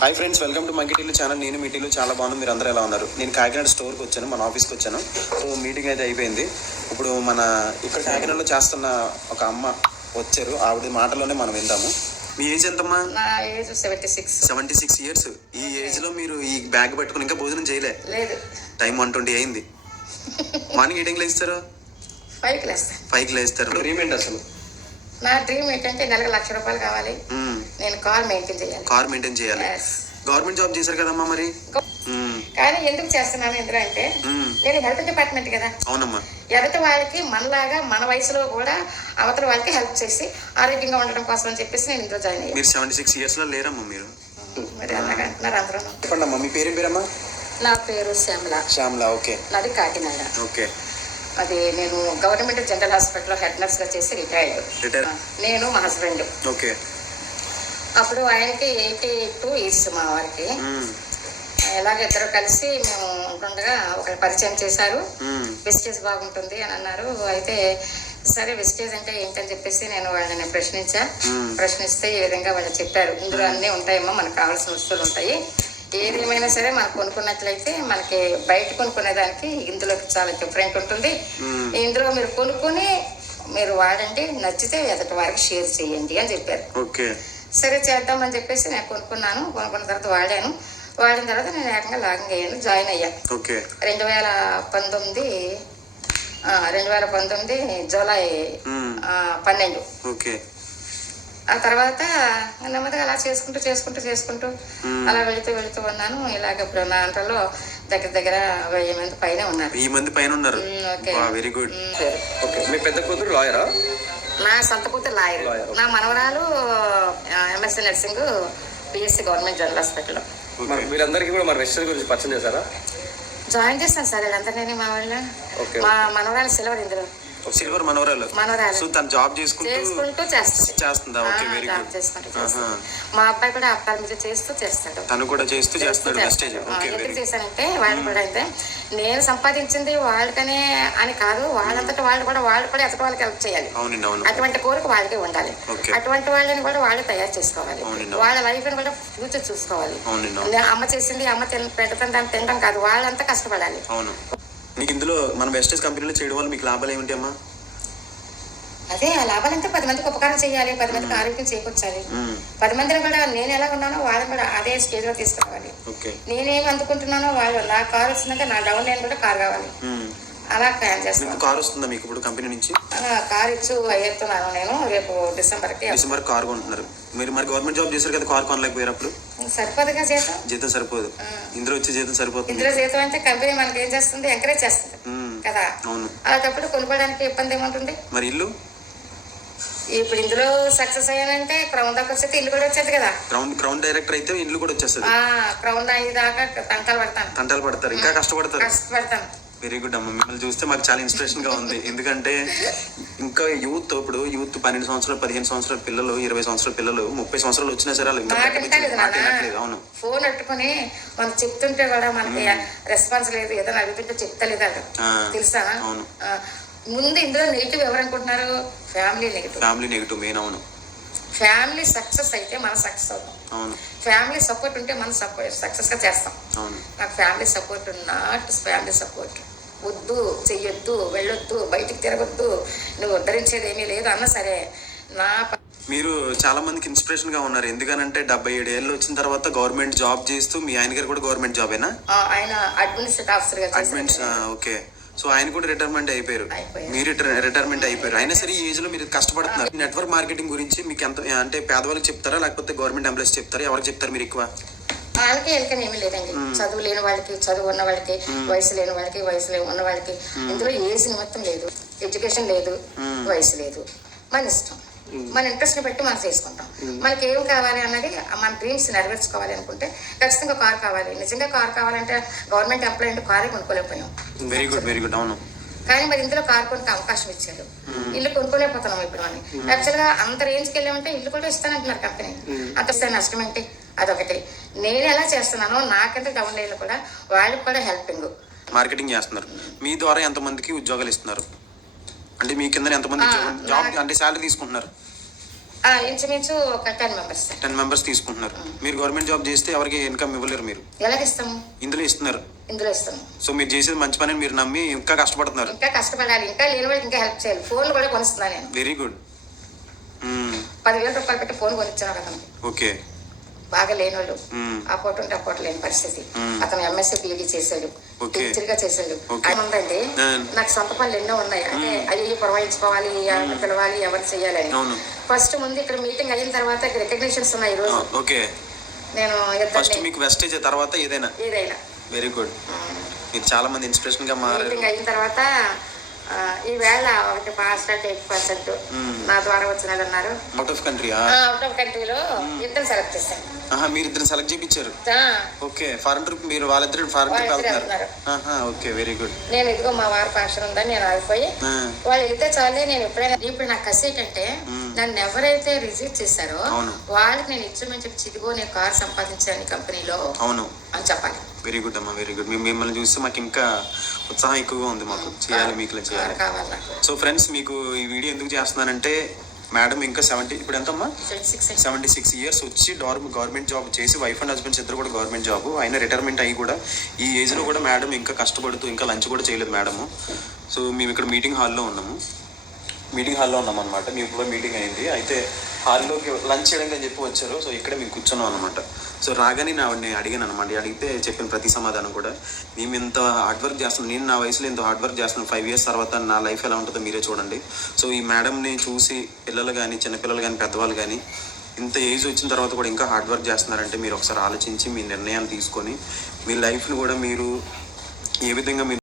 Hi friends welcome to మంకి టీలు channel నేను మీ టీలు చాలా బాగున్నాను. మీరు అందరూ ఎలా ఉన్నారు? నేను కాకినాడ స్టోర్కి వచ్చాను మన ఆఫీస్కి వచ్చాను. సో మీటింగ్ అయితే అయిపోయింది. ఇప్పుడు మన ఇక్కడ కాకినాడలో చేస్తున్న ఒక అమ్మ వచ్చారు. ఆవిడ మాటలోనే మనం విందాము. మీ ఏజ్ ఎంతమ్మా? నా age seventy six seventy six years ఈ ఏజ్లో మీరు ఈ బ్యాగ్ పట్టుకుని ఇంకా భోజనం చేయలే? లేదు. టైం వన్ ట్వంటీ అయింది. మార్నింగ్ ఎయిటింగ్లో ఇస్తారు? పైకి లేస్తాను ఫైవ్కి లేస్తారు రీమెంట్ అసలు? నా డ్రీమ్ ఏంటంటే నెలకు లక్ష రూపాయలు కావాలి. నేను కార్ మెయింటైన్ చేయాలి. కార్ మెయింటైన్ చేయాలి. గవర్నమెంట్ జాబ్ చేశారు కదమ్మా మరి. కానీ ఎందుకు చేస్తున్నాను ఎందుకు అంటే. నేను హెల్త్ డిపార్ట్మెంట్ కదా. అవునమ్మా. ఎదుటి వాళ్ళకి మనలాగా మన వయసులో కూడా అవతల వాళ్ళకి హెల్ప్ చేసి ఆరోగ్యంగా ఉండడం కోసం అని చెప్పేసి నేను ఇంట్లో జాయిన్ అయ్యాను మీరు సెవెంటీ సిక్స్ ఇయర్స్లో లేరమ్మా మీరు. మరి అలాగా అంటున్నారు అందరూ. చెప్పండి అమ్మా మీ పేరేం పేరమ్మా? నా పేరు శ్యామల. శ్యామ్లా ఓకే. నాది కాకినాడ. ఓకే. అది నేను గవర్నమెంట్ జనరల్ హాస్పిటల్లో హెడ్ నర్స్గా చేసి రిటైర్డ్. రిటైర్. నేను మా హస్బెండ్. ఓకే. అప్పుడు ఆయనకి ఎయిటీ టూ ఇయర్స్ మా వారికి. ఇలాగ ఇద్దరు కలిసి మేము ఉంటుండగా ఒక పరిచయం చేశారు. వెస్టేజ్ బాగుంటుంది అని అన్నారు. అయితే సరే వెస్టేజ్ అంటే ఏంటని చెప్పేసి నేను వాళ్ళని ప్రశ్నించా. ప్రశ్నిస్తే ఈ విధంగా వాళ్ళు చెప్పారు. ఇందులో అన్నీ ఉంటాయమ్మా మనకు కావాల్సిన వస్తువులు ఉంటాయి. ఏది ఏమైనా సరే మనం కొనుక్కున్నట్లయితే మనకి బయట కొనుక్కునేదానికి ఇందులోకి చాలా డిఫరెంట్ ఉంటుంది. ఇందులో మీరు కొనుక్కొని మీరు వాడండి నచ్చితే ఎదుటి వారికి షేర్ చేయండి అని చెప్పారు. ఓకే. సరే చేద్దామని చెప్పేసి నేను కొనుక్కున్నాను. కొనుక్కున్న తర్వాత వాడాను. వాడిన తర్వాత నేను ఏకంగా లాగింగ్ అయ్యాను జాయిన్ అయ్యా. ఓకే. రెండు వేల పంతొమ్మిది ఆ, రెండు వేల పంతొమ్మిది జూలై పన్నెండు. ఓకే. ఆ తర్వాత నెమ్మదిగా అలా చేసుకుంటూ చేసుకుంటూ చేసుకుంటూ. అలా వెళుతూ వెళుతూ ఉన్నాను. ఇలాగ ఇప్పుడు నా అంటలో దగ్గర దగ్గర వెయ్యి మంది పైన ఉన్నారు. ఈ మంది పైన ఉన్నారు. Very good. మీ పెద్ద కూతురు లాయరా? నా సొంత కూతురు లాయర్. నా మనవరాలు M S C nursing P S C government general హాస్పిటల్లో. వీరందరికీ కూడా మరి వెస్టర్ గురించి పరిచయం చేశారా? జాయిన్ చేస్తాను సార్ వీళ్ళందరినీ మా వాళ్ళు. మా మనవరాలు సిల్వర్ ఇందులో సిల్వర్ మనవరాలు. మనవరాలు. సో తను జాబ్ చేసుకుంటూ చేస్తుంది. ఓకే వెరీ గుడ్ మా అబ్బాయి కూడా అబ్బాయి మీద చేస్తూ చేస్తాడు. తను కూడా చేస్తూ చేస్తున్నాడు వెస్టేజ్ ఆ, ఓకే ఎందుకు వెరీ చేశానంటే వాళ్ళు కూడా అయితే నేను సంపాదించింది వాళ్ళకనే అని కాదు వాళ్ళంతటా వాళ్ళు కూడా వాళ్ళు కూడా ఎతటి వాళ్ళకి హెల్ప్ చేయాలి అటువంటి కోరిక వాళ్ళకే ఉండాలి. అటువంటి వాళ్ళని కూడా వాళ్ళు తయారు చేసుకోవాలి. వాళ్ళ లైఫ్ కూడా ఫ్యూచర్ చూసుకోవాలి. అమ్మ చేసింది అమ్మ తిన పెట్టడం దాన్ని తినడం కాదు వాళ్ళంతా కష్టపడాలి. మీకు ఇందులో మన వెస్టేజ్ కంపెనీలో చేయడం వల్ల మీకు లాభాలు ఏమిటి అమ్మా? అదే ఆ లాభాలంటే పది మందికి ఉపకారం చేయాలి పది మందికి ఆరోగ్యం చేకూర్చాలి. పది మందిని కూడా నేను ఎలా ఉన్నానో వాళ్ళని కూడా అదే స్టేజ్లో తీసుకురావాలి. ఓకే. నేనేం అందుకుంటున్నానో వాళ్ళు నా కారు వచ్చిందంటే నా డౌన్ లైన్ కూడా కారు కావాలి. అలా ప్లాన్ చేస్తాను కార్ వస్తుందా మీకు ఇప్పుడు కంపెనీ నుంచి? కారు ఇచ్చు ఎత్తున్నాను నేను రేపు డిసెంబర్కి డిసెంబర్ కార్ కొంటున్నారు. మీరు మరి గవర్నమెంట్ జాబ్ చేశారు కదా కార్ కొనలేకపోయారు అప్పుడు సరిపోదుగా జీతం? జీతం సరిపోదు. ఇందులో వచ్చే జీతం సరిపోతుంది. ఇందులో జీతం అంటే కంపెనీ మనకి ఏం చేస్తుంది? ఎంకరేజ్ చేస్తుంది. కదా? అవును. అలాంటప్పుడు కొనుక్కోవడానికి ఇబ్బంది ఏముంటుంది? మరి ఇల్లు? ఇప్పుడు ఇందులో సక్సెస్ అయ్యానంటే క్రౌన్ దాకా వచ్చేది ఇల్లు కూడా వచ్చేది కదా? క్రౌన్ క్రౌన్ డైరెక్టర్ అయితే ఇల్లు కూడా వచ్చేస్తుంది. ఆ క్రౌన్ అయ్యేదాకా తంటాలు పడతాను. తంటాలు పడతారు. ఇంకా కష్టపడతారు. కష్టపడతాను. వెరీ గుడ్ అమ్మ. మిమ్మల్ని చూస్తే మాకు చాలా ఇన్స్పిరేషన్గా ఉంది. ఎందుకంటే ఇంకా యూత్ ఇప్పుడు యూత్ పన్నెండు సంవత్సరాలు పదిహేను సంవత్సరాల పిల్లలు ఇరవై సంవత్సరాల పిల్లలు ముప్పై సంవత్సరాలు వచ్చినా సరే వాళ్ళు ఇంకా అవును. ఫోన్ పెట్టుకుని మనం చెప్తుంటే కూడా మనకి రెస్పాన్స్ లేదు. ఏదైనా అడుగుతుంటే చెప్తలేదు తెలుసా? అవును. ముందు ఇందులో నెగిటివ్ ఎవరు అనుకుంటున్నారు? Family negative family negative main అవును. ఫ్యామిలీ సక్సెస్ అయితే మనం సక్సెస్ అవుతాం. అవును. ఫ్యామిలీ సపోర్ట్ ఉంటే మనం సపోర్ట్ సక్సెస్గా చేస్తాం. అవును. నాకు family support not family support వద్దు చెయ్యొద్దు వెళ్ళొద్దు బయటికి తిరగొద్దు నువ్వు ఉద్ధరించేది ఏమీ లేదు అన్నా సరే. నా మీరు చాలా మందికి ఇన్స్పిరేషన్గా ఉన్నారు. ఎందుకనంటే డెబ్బై ఏడు ఏళ్ళు వచ్చిన తర్వాత గవర్నమెంట్ జాబ్ చేస్తూ మీ ఆయన గారు కూడా గవర్నమెంట్ జాబేనా? ఆయన అడ్మినిస్ట్రేటివ్ ఆఫీసర్గా అడ్మిన్స్ చేశారు. ఓకే. సో ఆయన కూడా రిటైర్మెంట్ అయిపోయారు. మీరు రిటైర్మెంట్ అయిపోయారు. అయినా సరే ఈ ఏజ్లో మీరు కష్టపడుతున్నారు. నెట్వర్క్ మార్కెటింగ్ గురించి మీకు ఎంత అంటే పేదవాళ్ళకి చెప్తారా? లేకపోతే గవర్నమెంట్ ఎంప్లాయీస్ చెప్తారా? ఎవరికి చెప్తారు మీరు ఎక్కువ? వాళ్ళకి వెళ్ళకని ఏమీ లేదండి. చదువు లేని వాళ్ళకి చదువు ఉన్న వాళ్ళకి వయసు లేని వాళ్ళకి వయసు లేని ఉన్న వాళ్ళకి ఇందులో ఏజ్ నిమిత్తం లేదు. ఎడ్యుకేషన్ లేదు. వయసు లేదు. మన ఇష్టం. మన ఇంట్రెస్ట్ బట్టి మనం చేసుకుంటాం. మనకి ఏం కావాలి అన్నది మన డ్రీమ్స్ నెరవేర్చుకోవాలి అనుకుంటే ఖచ్చితంగా కార్ కావాలి. నిజంగా కార్ కావాలంటే గవర్నమెంట్ ఎంప్లాయీ అంటే కారే కొనుక్కోలేకపోయాం వెరీ గుడ్ వెరీ గుడ్ అవును. కానీ మరి ఇందులో కార్ కొనుక్కే అవకాశం ఇచ్చారు. ఇల్లు కొనుక్కోలేకపోతున్నాం ఇప్పుడు మనం యాక్చువల్గా అంత రేంజ్కి వెళ్ళామంటే ఇల్లు కూడా ఇస్తానంటున్నారు కంపెనీ అంత నష్టం ఏంటి? అదొకటి. నేను ఎలా చేస్తున్నానో నాకంటే డౌన్ లైన్ కూడా వాళ్ళకి కూడా హెల్పింగ్ మార్కెటింగ్ చేస్తున్నారు. మీ ద్వారా ఎంతమందికి ఉద్యోగాలు ఇస్తున్నారు? అంటే మీ కింద ఎంతమంది జాబ్ అంటే శాలరీ తీసుకుంటున్నారు? ఇంచుమించు ఒక టెన్ మెంబర్స్ టెన్ మెంబర్స్ తీసుకుంటున్నారు. మీరు గవర్నమెంట్ జాబ్ చేస్తే ఎవరికి ఇన్కమ్ ఇవ్వలేరు మీరు? ఎలాగిస్తాము ఇందులో ఇస్తున్నారు. ఇందులో ఇస్తాము. సో మీరు చేసేది మంచి పని మీరు నమ్మి ఇంకా కష్టపడుతున్నారు. ఇంకా కష్టపడాలి. ఇంకా లేని వాళ్ళకి ఇంకా హెల్ప్ చేయాలి. ఫోన్ కూడా కొనిస్తున్నాను నేను. వెరీ గుడ్ పదివేల రూపాయలు పెట్టి ఫోన్ కొనిచ్చాను అతనికి. ఓకే బాగా లేనోళ్ళు. ఆ పూట ఉంటే ఆ పూట లేని పరిస్థితి. అతను ఎంఎస్సీ బీఈడి చేశాడు. ఓకే. టీచర్గా చేశాడు. అది ఉందండి. నాకు సొంత పనులు ఎన్నో ఉన్నాయి. అంటే అవి పురమాయించుకోవాలి ఎవరిని పిలవాలి ఎవరు చేయాలని. అవును. ఫస్ట్ ముందు ఇక్కడ మీటింగ్ అయిన తర్వాత రికగ్నిషన్స్ ఉన్నాయి ఈ రోజు. ఓకే. నేను ఫస్ట్ మీకు వెస్టేజ్ తర్వాత ఏదైనా? ఏదైనా. వెరీ గుడ్ మీరు చాలా మంది ఇన్స్పిరేషన్గా మారారు. మీటింగ్ అయిన తర్వాత ఆ, ఈ వేళ ఒకటి పర్సెంట్ ఎయిట్ పర్సెంట్ నా ద్వారా వచ్చిన ఉన్నారు out of country out of కంట్రీలో ఇద్దరు సెలెక్ట్ చేశాను మీరు ఇద్దరు సెలెక్ట్ చేయించారు ఓకే ఫారెన్ ట్రిప్ మీరు వాళ్ళిద్దరు ఫారెన్ ట్రిప్ వెళ్తున్నారు. ఓకే వెరీ గుడ్ నేను ఇదిగో మా వారి ఫంక్షన్ ఉందని నేను ఆగిపోయి వాళ్ళు వెళ్తే చాలే నేను ఎప్పుడైనా ఇప్పుడు నాకు కసి ఏంటంటే నన్ను ఎవరైతే రిజెక్ట్ చేశారో. వాళ్ళకి నేను ఇచ్చమని చెప్పి చిదిగో నేను కార్ సంపాదించాను కంపెనీలో అవును. అని చెప్పాలి. వెరీ గుడ్ అమ్మా వెరీ గుడ్ మిమ్మల్ని చూస్తే మాకు ఇంకా ఉత్సాహం ఎక్కువగా ఉంది మాకు. చేయాలి మీకు చేయాలి. సో ఫ్రెండ్స్ మీకు ఈ వీడియో ఎందుకు చేస్తున్నానంటే మేడం ఇంకా సెవెంటీ ఇప్పుడు ఎంతమ్మా? సెవెంటీ సిక్స్ ఇయర్స్ వచ్చి గవర్నమెంట్ జాబ్ చేసి వైఫ్ అండ్ హస్బెండ్స్ ఇద్దరు కూడా గవర్నమెంట్ జాబ్ ఆయన రిటైర్మెంట్ అయ్యి కూడా ఈ ఏజ్లో కూడా మేడం ఇంకా కష్టపడుతూ ఇంకా లంచ్ కూడా చేయలేదు మేడము సో మేము ఇక్కడ మీటింగ్ హాల్లో ఉన్నాము. మీటింగ్ హాల్లో ఉన్నాం అనమాట మేము ఇప్పుడు మీటింగ్ అయింది. అయితే హాల్లోకి లంచ్ చేయడానికి అని చెప్పి వచ్చారు. సో ఇక్కడే మేము కూర్చున్నాం అనమాట సో రాగానే నా ఆవిడని అడిగాను అనమాట అడిగితే చెప్పిన ప్రతి సమాధానం కూడా మేము ఇంత హార్డ్ వర్క్ చేస్తున్నాం. నేను నా వయసులో ఇంత హార్డ్ వర్క్ చేస్తున్నాను. ఫైవ్ ఇయర్స్ తర్వాత నా లైఫ్ ఎలా ఉంటుందో మీరే చూడండి. సో ఈ మేడంని చూసి పిల్లలు కానీ చిన్నపిల్లలు కానీ పెద్దవాళ్ళు కానీ ఇంత ఏజ్ వచ్చిన తర్వాత కూడా ఇంకా హార్డ్ వర్క్ చేస్తున్నారంటే మీరు ఒకసారి ఆలోచించి మీ నిర్ణయాలు తీసుకొని మీ లైఫ్ని కూడా మీరు ఏ విధంగా మీరు